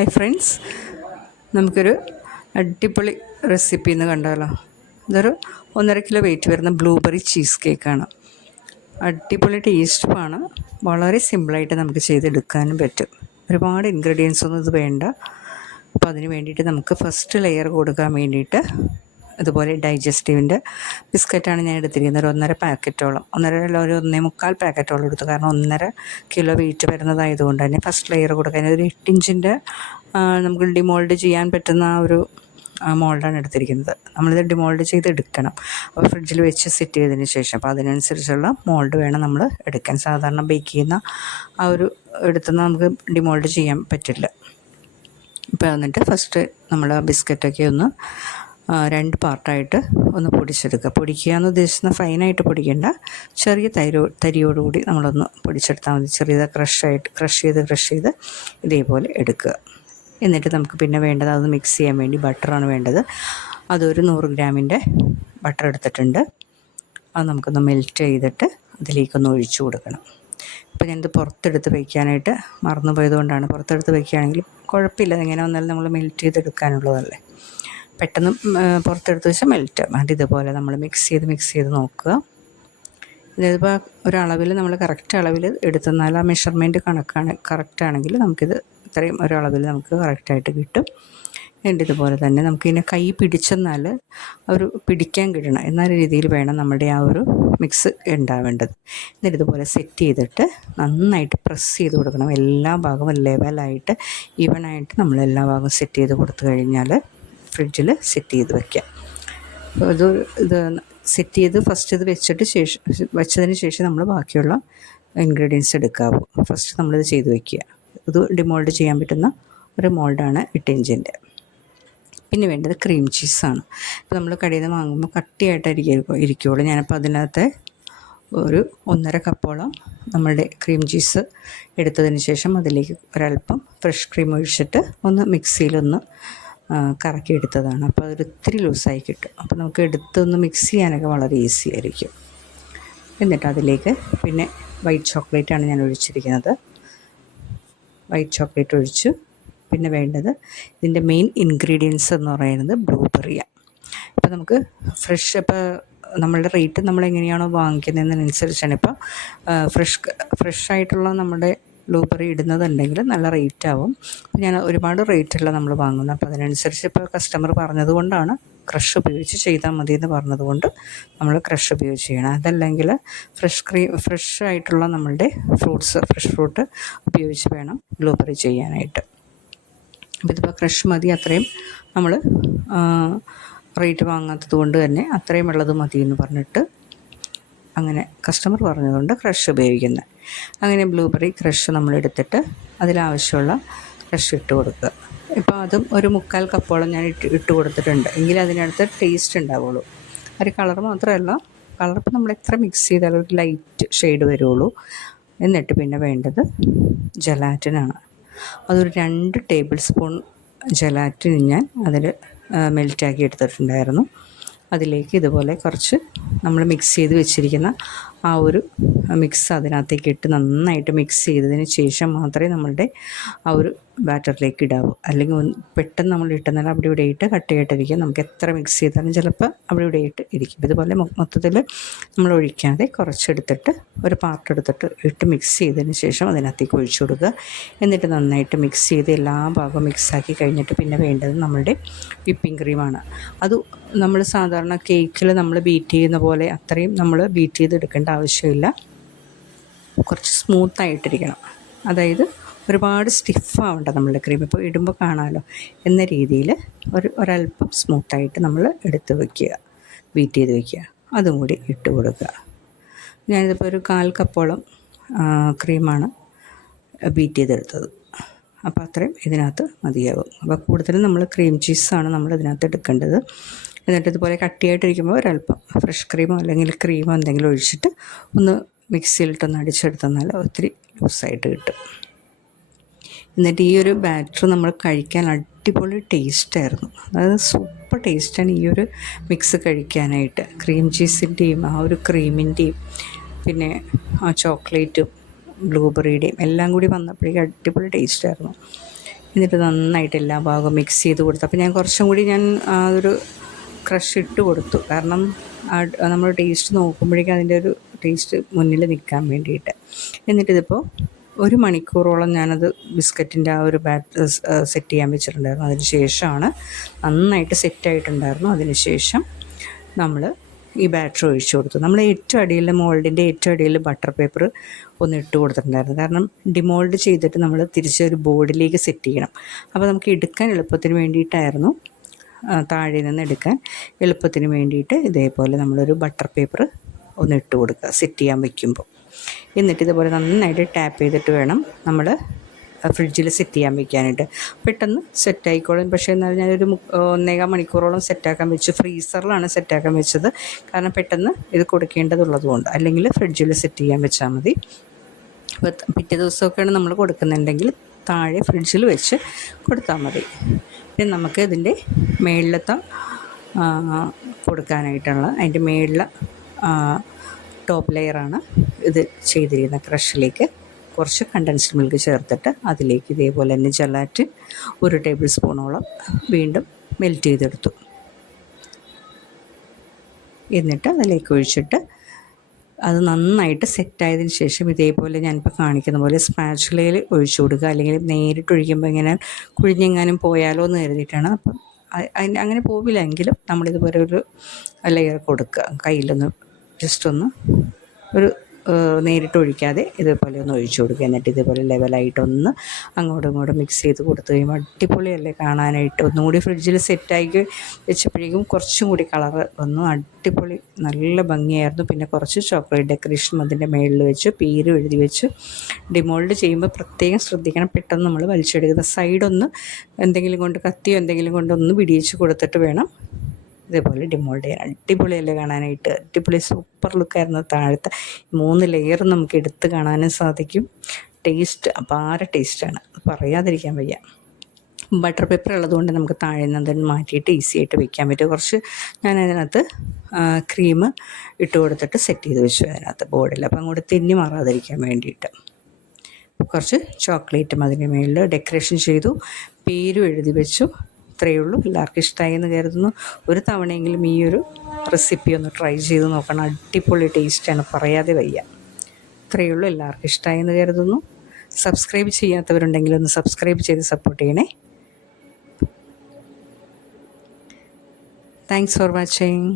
Hi friends, നമുക്കൊരു അടിപൊളി recipe ഇന്ന് കണ്ടാലോ. ഇതൊരു 1.5 കിലോ വെയിറ്റ് വരുന്ന ബ്ലൂബെറി ചീസ് കേക്കാണ്. അടിപൊളി ടേസ്റ്റുമാണ്. വളരെ സിമ്പിളായിട്ട് നമുക്ക് ചെയ്തെടുക്കാനും പറ്റും. ഒരുപാട് ഇൻഗ്രീഡിയൻസ് ഒന്നും ഇത് വേണ്ട. അപ്പോൾ അതിന് വേണ്ടിയിട്ട് നമുക്ക് ഫസ്റ്റ് ലെയർ കൊടുക്കാൻ വേണ്ടിയിട്ട് അതുപോലെ ഡൈജസ്റ്റീവിൻ്റെ ബിസ്ക്കറ്റാണ് ഞാൻ എടുത്തിരിക്കുന്നത്. ഒരു 1.5 പാക്കറ്റോളം, 1.5 പാക്കറ്റോളം എടുത്തു. കാരണം 1.5 കിലോ വെയിറ്റ് വരുന്നതായതുകൊണ്ട് തന്നെ ഫസ്റ്റ് ലെയർ കൊടുക്കാൻ ഒരു 8 ഇഞ്ചിൻ്റെ നമുക്ക് ഡിമോൾഡ് ചെയ്യാൻ പറ്റുന്ന ആ ഒരു മോൾഡാണ് എടുത്തിരിക്കുന്നത്. നമ്മളിത് ഡിമോൾഡ് ചെയ്ത് എടുക്കണം. അപ്പോൾ ഫ്രിഡ്ജിൽ വെച്ച് സെറ്റ് ചെയ്തതിന് ശേഷം അപ്പോൾ അതിനനുസരിച്ചുള്ള മോൾഡ് വേണം നമ്മൾ എടുക്കാൻ. സാധാരണ ബേക്ക് ചെയ്യുന്ന ആ ഒരു എടുത്തുനിന്ന് നമുക്ക് ഡിമോൾഡ് ചെയ്യാൻ പറ്റില്ല. ഇപ്പോൾ എന്നിട്ട് ഫസ്റ്റ് നമ്മൾ ആ ബിസ്ക്കറ്റൊക്കെ ഒന്ന് 2 പാർട്ടായിട്ട് ഒന്ന് പൊടിച്ചെടുക്കുക. പൊടിക്കുക എന്ന് ഉദ്ദേശിക്കുന്ന ഫൈനായിട്ട് പൊടിക്കേണ്ട, ചെറിയ തരിയോടുകൂടി നമ്മളൊന്ന് പൊടിച്ചെടുത്താൽ മതി. ചെറിയത് ക്രഷ് ചെയ്ത് ഇതേപോലെ എടുക്കുക. എന്നിട്ട് നമുക്ക് പിന്നെ വേണ്ടത് അതൊന്ന് മിക്സ് ചെയ്യാൻ വേണ്ടി ബട്ടറാണ് വേണ്ടത്. അതൊരു 100 ഗ്രാമിൻ്റെ ബട്ടർ എടുത്തിട്ടുണ്ട്. അത് നമുക്കൊന്ന് മെൽറ്റ് ചെയ്തിട്ട് അതിലേക്കൊന്ന് ഒഴിച്ചു കൊടുക്കണം. ഇപ്പോൾ ഞാനിത് പുറത്തെടുത്ത് വയ്ക്കാനായിട്ട് മറന്നു പോയതുകൊണ്ടാണ്. പുറത്തെടുത്ത് വയ്ക്കുകയാണെങ്കിൽ കുഴപ്പമില്ല, എങ്ങനെ വന്നാലും നമ്മൾ മെൽറ്റ് ചെയ്തെടുക്കാനുള്ളതല്ലേ. പെട്ടെന്ന് പുറത്തെടുത്ത് വെച്ചാൽ മെൽറ്റ് ആകും. ഇതുപോലെ നമ്മൾ മിക്സ് ചെയ്ത് നോക്കുക. ഇതിപ്പോൾ ഒരളവിൽ നമ്മൾ കറക്റ്റ് അളവിൽ എടുത്തെന്നാൽ ആ മെഷർമെൻറ്റ് കറക്റ്റാണെങ്കിൽ നമുക്കിത് ഇത്രയും ഒരളവിൽ നമുക്ക് കറക്റ്റായിട്ട് കിട്ടും. എന്നിട്ട് ഇതുപോലെ തന്നെ നമുക്കിതിനെ കൈ പിടിച്ചെന്നാൽ ഒരു പിടിക്കാൻ കിട്ടണം എന്ന രീതിയിൽ വേണം നമ്മുടെ ആ ഒരു മിക്സ് ഉണ്ടാവേണ്ടത്. എന്നിട്ട് ഇതുപോലെ സെറ്റ് ചെയ്തിട്ട് നന്നായിട്ട് പ്രസ് ചെയ്ത് കൊടുക്കണം. എല്ലാ ഭാഗവും ലെവലായിട്ട് ഈവനായിട്ട് നമ്മൾ എല്ലാ ഭാഗവും സെറ്റ് ചെയ്ത് കൊടുത്തു കഴിഞ്ഞാൽ ഫ്രിഡ്ജിൽ സെറ്റ് ചെയ്ത് വയ്ക്കാം. ഇത് സെറ്റ് ചെയ്ത് ഫസ്റ്റ് ഇത് വെച്ചതിന് ശേഷം നമ്മൾ ബാക്കിയുള്ള ഇൻഗ്രീഡിയൻസ് എടുക്കാവൂ. ഫസ്റ്റ് നമ്മളിത് ചെയ്ത് വയ്ക്കുക. ഇത് ഡിമോൾഡ് ചെയ്യാൻ പറ്റുന്ന ഒരു മോൾഡാണ് 8 ഇഞ്ചിൻ്റെ. പിന്നെ വേണ്ടത് ക്രീം ചീസാണ്. ഇപ്പോൾ നമ്മൾ കടയിൽ നിന്ന് വാങ്ങുമ്പോൾ കട്ടിയായിട്ടായിരിക്കുള്ളൂ. ഞാനപ്പോൾ അതിനകത്ത് ഒരു 1.5 കപ്പോളം നമ്മളുടെ ക്രീം ചീസ് എടുത്തതിന് ശേഷം അതിലേക്ക് ഒരല്പം ഫ്രഷ് ക്രീം ഒഴിച്ചിട്ട് ഒന്ന് മിക്സിയിലൊന്ന് കറക്കി എടുത്തതാണ്. അപ്പോൾ അതൊരിത്തിരി ലൂസായി കിട്ടും. അപ്പോൾ നമുക്ക് എടുത്തൊന്ന് മിക്സ് ചെയ്യാനൊക്കെ വളരെ ഈസി ആയിരിക്കും. എന്നിട്ട് അതിലേക്ക് പിന്നെ വൈറ്റ് ചോക്ലേറ്റാണ് ഞാൻ ഒഴിച്ചിരിക്കുന്നത്. വൈറ്റ് ചോക്ലേറ്റ് ഒഴിച്ചു. പിന്നെ വേണ്ടത് ഇതിൻ്റെ മെയിൻ ഇൻഗ്രീഡിയൻസ് എന്ന് പറയുന്നത് ബ്ലൂബെറിയാണ്. ഇപ്പോൾ നമുക്ക് ഇപ്പോൾ നമ്മളുടെ റേറ്റ് നമ്മളെങ്ങനെയാണോ വാങ്ങിക്കുന്നതിനനുസരിച്ചാണ്. ഇപ്പോൾ ഫ്രഷായിട്ടുള്ള നമ്മുടെ ബ്ലൂബെറി ഇടുന്നതുണ്ടെങ്കിൽ നല്ല റേറ്റ് ആവും. ഞാൻ ഒരുപാട് റേറ്റുള്ള നമ്മൾ വാങ്ങുന്നത്. അപ്പോൾ അതിനനുസരിച്ച് ഇപ്പോൾ കസ്റ്റമർ പറഞ്ഞതുകൊണ്ടാണ് ക്രഷ് ഉപയോഗിച്ച് ചെയ്താൽ മതി എന്ന് പറഞ്ഞതുകൊണ്ട് നമ്മൾ ക്രഷ് ഉപയോഗിച്ച് ചെയ്യണം. അതല്ലെങ്കിൽ ഫ്രഷ് ആയിട്ടുള്ള നമ്മളുടെ ഫ്രഷ് ഫ്രൂട്ട് ഉപയോഗിച്ച് വേണം ബ്ലൂബെറി ചെയ്യാനായിട്ട്. അപ്പോൾ ഇതിപ്പോൾ ക്രഷ് മതി, അത്രയും നമ്മൾ റേറ്റ് വാങ്ങാത്തത് കൊണ്ട് തന്നെ അത്രയും ഉള്ളത് മതി എന്ന് പറഞ്ഞിട്ട് അങ്ങനെ കസ്റ്റമർ പറഞ്ഞതുകൊണ്ട് ക്രഷ് ഉപയോഗിക്കുന്നത്. അങ്ങനെ ബ്ലൂബെറി ക്രഷ് നമ്മളെടുത്തിട്ട് അതിലാവശ്യമുള്ള ക്രഷ് ഇട്ട് കൊടുക്കുക. ഇപ്പോൾ അതും ഒരു 3/4 കപ്പോളം ഞാൻ ഇട്ട് കൊടുത്തിട്ടുണ്ട്. എങ്കിലും അതിനടുത്ത് ടേസ്റ്റ് ഉണ്ടാവുള്ളൂ. ഒരു കളർ മാത്രമല്ല, കളർ ഇപ്പോൾ നമ്മൾ എത്ര മിക്സ് ചെയ്താലും ഒരു ലൈറ്റ് ഷെയ്ഡ് വരുള്ളൂ. എന്നിട്ട് പിന്നെ വേണ്ടത് ജലാറ്റിനാണ്. അതൊരു 2 ടേബിൾ സ്പൂൺ ജലാറ്റിൻ ഞാൻ അതിൽ മെൽറ്റാക്കി എടുത്തിട്ടുണ്ടായിരുന്നു. അതിലേക്ക് ഇതുപോലെ കുറച്ച് നമ്മൾ മിക്സ് ചെയ്ത് വെച്ചിരിക്കുന്ന ആ ഒരു മിക്സ് അതിനകത്തേക്ക് ഇട്ട് നന്നായിട്ട് മിക്സ് ചെയ്തതിന് ശേഷം മാത്രമേ നമ്മളുടെ ആ ഒരു ബാറ്ററിലേക്ക് ഇടാവൂ. അല്ലെങ്കിൽ പെട്ടെന്ന് നമ്മൾ ഇട്ടെന്നാൽ അവിടെ ഇവിടെ ഇട്ട് കട്ടയായിട്ടിരിക്കും. നമുക്ക് എത്ര മിക്സ് ചെയ്താലും ചിലപ്പോൾ അവിടെ ഇവിടെ ഇരിക്കും. ഇതുപോലെ മൊത്തത്തിൽ നമ്മൾ ഒഴിക്കാതെ കുറച്ചെടുത്തിട്ട് ഒരു പാർട്ട് എടുത്തിട്ട് ഇട്ട് മിക്സ് ചെയ്തതിന് ശേഷം അതിനകത്തേക്ക് ഒഴിച്ചു കൊടുക്കുക. എന്നിട്ട് നന്നായിട്ട് മിക്സ് ചെയ്ത് എല്ലാ ഭാഗവും മിക്സാക്കി കഴിഞ്ഞിട്ട് പിന്നെ വേണ്ടത് നമ്മളുടെ വിപ്പിംഗ് ക്രീമാണ്. അത് നമ്മൾ സാധാരണ കേക്കിൽ നമ്മൾ ബീറ്റ് ചെയ്യുന്ന പോലെ അത്രയും നമ്മൾ ബീറ്റ് ചെയ്തെടുക്കേണ്ട ആവശ്യമില്ല. കുറച്ച് സ്മൂത്തായിട്ടിരിക്കണം. അതായത് ഒരുപാട് സ്റ്റിഫാവണ്ട നമ്മളുടെ ക്രീം. ഇപ്പോൾ ഇടുമ്പോൾ കാണാമല്ലോ എന്ന രീതിയിൽ ഒരല്പം സ്മൂത്തായിട്ട് നമ്മൾ എടുത്ത് വയ്ക്കുക, ബീറ്റ് ചെയ്ത് വയ്ക്കുക. അതും കൂടി ഇട്ട് കൊടുക്കുക. ഞാനിതിപ്പോൾ ഒരു 1/4 കപ്പോളം ക്രീമാണ് ബീറ്റ് ചെയ്തെടുത്തത്. അപ്പോൾ അത്രയും ഇതിനകത്ത് മതിയാകും. അപ്പോൾ കൂടുതലും നമ്മൾ ക്രീം ചീസാണ് നമ്മൾ ഇതിനകത്ത് എടുക്കേണ്ടത്. എന്നിട്ട് ഇതുപോലെ കട്ടിയായിട്ടിരിക്കുമ്പോൾ ഒരല്പം ഫ്രഷ് ക്രീമോ അല്ലെങ്കിൽ ക്രീമോ എന്തെങ്കിലും ഒഴിച്ചിട്ട് ഒന്ന് മിക്സിയിലിട്ടൊന്ന് അടിച്ചെടുത്തെന്നാൽ ഒത്തിരി ലൂസായിട്ട് കിട്ടും. എന്നിട്ട് ഈ ഒരു ബാറ്റർ നമ്മൾ കഴിക്കാൻ അടിപൊളി ടേസ്റ്റായിരുന്നു. അതായത് സൂപ്പർ ടേസ്റ്റാണ് ഈ ഒരു മിക്സ് കഴിക്കാനായിട്ട്. ക്രീം ചീസിൻ്റെയും ആ ഒരു ക്രീമിൻ്റെയും പിന്നെ ആ ചോക്ലേറ്റും ബ്ലൂബെറിയുടെയും എല്ലാം കൂടി വന്നപ്പോഴേക്കും അടിപൊളി ടേസ്റ്റായിരുന്നു. എന്നിട്ട് നന്നായിട്ട് എല്ലാ ഭാഗവും മിക്സ് ചെയ്ത് കൊടുത്തു. അപ്പോൾ ഞാൻ കുറച്ചും കൂടി അതൊരു ക്രഷ് ഇട്ട് കൊടുത്തു. കാരണം നമ്മൾ ടേസ്റ്റ് നോക്കുമ്പോഴേക്കും അതിൻ്റെ ഒരു ടേസ്റ്റ് മുന്നിൽ നിൽക്കാൻ വേണ്ടിയിട്ട്. എന്നിട്ടിതിപ്പോൾ 1 മണിക്കൂറോളം ഞാനത് ബിസ്ക്കറ്റിൻ്റെ ആ ഒരു ബാറ്റർ സെറ്റ് ചെയ്യാൻ വെച്ചിട്ടുണ്ടായിരുന്നു. അതിന് ശേഷമാണ് നന്നായിട്ട് സെറ്റായിട്ടുണ്ടായിരുന്നു. അതിന് ശേഷം നമ്മൾ ഈ ബാറ്റർ ഒഴിച്ചു കൊടുത്തു. നമ്മൾ ഏറ്റവും അടിയിൽ മോൾഡിൻ്റെ ഏറ്റവും അടിയിൽ ബട്ടർ പേപ്പർ ഒന്ന് ഇട്ട് കൊടുത്തിട്ടുണ്ടായിരുന്നു. കാരണം ഡിമോൾഡ് ചെയ്തിട്ട് നമ്മൾ തിരിച്ചൊരു ബോർഡിലേക്ക് സെറ്റ് ചെയ്യണം. അപ്പോൾ നമുക്ക് എടുക്കാൻ എളുപ്പത്തിന് വേണ്ടിയിട്ടായിരുന്നു, താഴെ നിന്ന് എടുക്കാൻ എളുപ്പത്തിന് വേണ്ടിയിട്ട് ഇതേപോലെ നമ്മളൊരു ബട്ടർ പേപ്പർ ഒന്ന് ഇട്ട് കൊടുക്കുക സെറ്റ് ചെയ്യാൻ വയ്ക്കുമ്പോൾ. എന്നിട്ട് ഇതുപോലെ നന്നായിട്ട് ടാപ്പ് ചെയ്തിട്ട് വേണം നമ്മൾ ഫ്രിഡ്ജിൽ സെറ്റ് ചെയ്യാൻ വയ്ക്കാനായിട്ട്. പെട്ടെന്ന് സെറ്റായിക്കോളും. പക്ഷേ എന്നാൽ ഞാനൊരു 1.25 മണിക്കൂറോളം സെറ്റാക്കാൻ വെച്ചു. ഫ്രീസറിലാണ് സെറ്റാക്കാൻ വെച്ചത്. കാരണം പെട്ടെന്ന് ഇത് കൊടുക്കേണ്ടതുള്ളതുകൊണ്ട്. അല്ലെങ്കിൽ ഫ്രിഡ്ജിൽ സെറ്റ് ചെയ്യാൻ വെച്ചാൽ മതി. അപ്പോൾ പിറ്റേ ദിവസമൊക്കെയാണ് നമ്മൾ കൊടുക്കുന്നുണ്ടെങ്കിൽ താഴെ ഫ്രിഡ്ജിൽ വെച്ച് കൊടുത്താൽ മതി. പിന്നെ നമുക്ക് ഇതിൻ്റെ മേളിലത്തെ കൊടുക്കാനായിട്ടുള്ള അതിൻ്റെ മേളിലെ ടോപ്പ് ലെയറാണ് ഇത് ചെയ്തിരിക്കുന്നത്. ക്രഷിലേക്ക് കുറച്ച് കണ്ടൻസ്ഡ് മിൽക്ക് ചേർത്തിട്ട് അതിലേക്ക് ഇതേപോലെ തന്നെ ജലാറ്റിൻ 1 ടേബിൾ സ്പൂണോളം വീണ്ടും മെൽറ്റ് ചെയ്തെടുത്തു. എന്നിട്ട് അതിലേക്ക് ഒഴിച്ചിട്ട് അത് നന്നായിട്ട് സെറ്റായതിന് ശേഷം ഇതേപോലെ ഞാനിപ്പോൾ കാണിക്കുന്ന പോലെ സ്പാച്ചുലയിൽ ഒഴിച്ചു കൊടുക്കുക. അല്ലെങ്കിൽ നേരിട്ട് ഒഴിക്കുമ്പോൾ ഇങ്ങനെ കുഴിഞ്ഞെങ്ങാനും പോയാലോ എന്ന് കരുതിയിട്ടാണ്. അപ്പം അങ്ങനെ പോവില്ലെങ്കിലും നമ്മളിതുപോലെ ഒരു ലെയർ കൊടുക്കുക. കയ്യിലൊന്ന് ജസ്റ്റ് ഒന്ന് ഒരു നേരിട്ട് ഒഴിക്കാതെ ഇതേപോലെ ഒന്ന് ഒഴിച്ചു കൊടുക്കുക. എന്നിട്ട് ഇതേപോലെ ലെവലായിട്ടൊന്ന് അങ്ങോട്ടും ഇങ്ങോട്ടും മിക്സ് ചെയ്ത് കൊടുത്തു കഴിയുമ്പോൾ അടിപൊളിയല്ലേ കാണാനായിട്ട്. ഒന്നും കൂടി ഫ്രിഡ്ജിൽ സെറ്റാക്കി വെച്ചപ്പോഴേക്കും കുറച്ചും കൂടി കളറ് വന്നു. അടിപൊളി നല്ല ഭംഗിയായിരുന്നു. പിന്നെ കുറച്ച് ചോക്ലേറ്റ് ഡെക്കറേഷൻ അതിൻ്റെ മേളിൽ വെച്ച് പേരും എഴുതി വെച്ച്. ഡിമോൾഡ് ചെയ്യുമ്പോൾ പ്രത്യേകം ശ്രദ്ധിക്കണം. പെട്ടെന്ന് നമ്മൾ വലിച്ചെടുക്കുന്ന സൈഡൊന്ന് എന്തെങ്കിലും കൊണ്ട് കത്തിയോ എന്തെങ്കിലും കൊണ്ടൊന്ന് പിടിയിച്ച് കൊടുത്തിട്ട് വേണം ഇതേപോലെ ഡിമോൾഡ് ചെയ്യാൻ. അടിപൊളിയല്ലേ കാണാനായിട്ട്. അടിപൊളി സൂപ്പർ ലുക്കായിരുന്നു. താഴത്തെ 3 ലെയർ നമുക്ക് എടുത്ത് കാണാനും സാധിക്കും. ടേസ്റ്റ് അപാര ടേസ്റ്റാണ്, പറയാതിരിക്കാൻ വയ്യ. ബട്ടർ പേപ്പർ ഉള്ളതുകൊണ്ട് നമുക്ക് താഴെ നിന്ന് അതിന് മാറ്റിയിട്ട് ഈസി ആയിട്ട് വെക്കാൻ പറ്റും. കുറച്ച് ഞാൻ അതിനകത്ത് ക്രീം ഇട്ട് കൊടുത്തിട്ട് സെറ്റ് ചെയ്ത് വെച്ചു അതിനകത്ത് ബോർഡിൽ. അപ്പം അങ്ങോട്ട് തിന്നി മാറാതിരിക്കാൻ വേണ്ടിയിട്ട്. കുറച്ച് ചോക്ലേറ്റും അതിൻ്റെ മുകളിൽ ഡെക്കറേഷൻ ചെയ്തു, പേരും എഴുതി വെച്ചു. ഇത്രയേ ഉള്ളൂ. എല്ലാവർക്കും ഇഷ്ടമായി എന്ന് കരുതുന്നു. ഒരു തവണയെങ്കിലും ഈ ഒരു റെസിപ്പി ഒന്ന് ട്രൈ ചെയ്ത് നോക്കണം. അടിപൊളി ടേസ്റ്റാണ്, പറയാതെ വയ്യ. ഇത്രയേ ഉള്ളൂ. എല്ലാവർക്കും ഇഷ്ടമായി എന്ന് കരുതുന്നു. സബ്സ്ക്രൈബ് ചെയ്യാത്തവരുണ്ടെങ്കിൽ ഒന്ന് സബ്സ്ക്രൈബ് ചെയ്ത് സപ്പോർട്ട് ചെയ്യണേ. Thanks for watching.